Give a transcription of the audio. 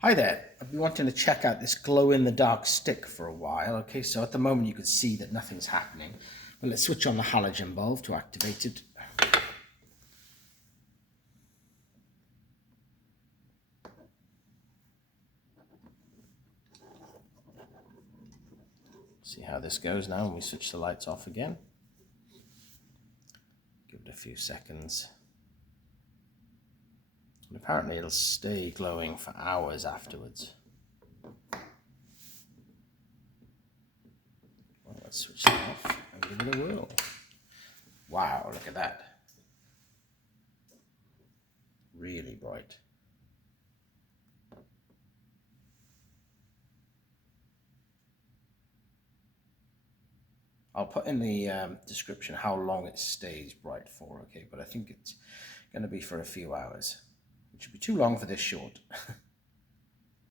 Hi there. I've been wanting to check out this glow-in-the-dark stick for a while. Okay, so at the moment you can see that nothing's happening. Well, let's switch on the halogen bulb to activate it. See how this goes now when we switch the lights off again. Give it a few seconds. And apparently it'll stay glowing for hours afterwards. Well, let's switch it off and give it a whirl. Wow, look at that. Really bright. I'll put in the description how long it stays bright for, okay? But I think it's going to be for a few hours, which would be too long for this short.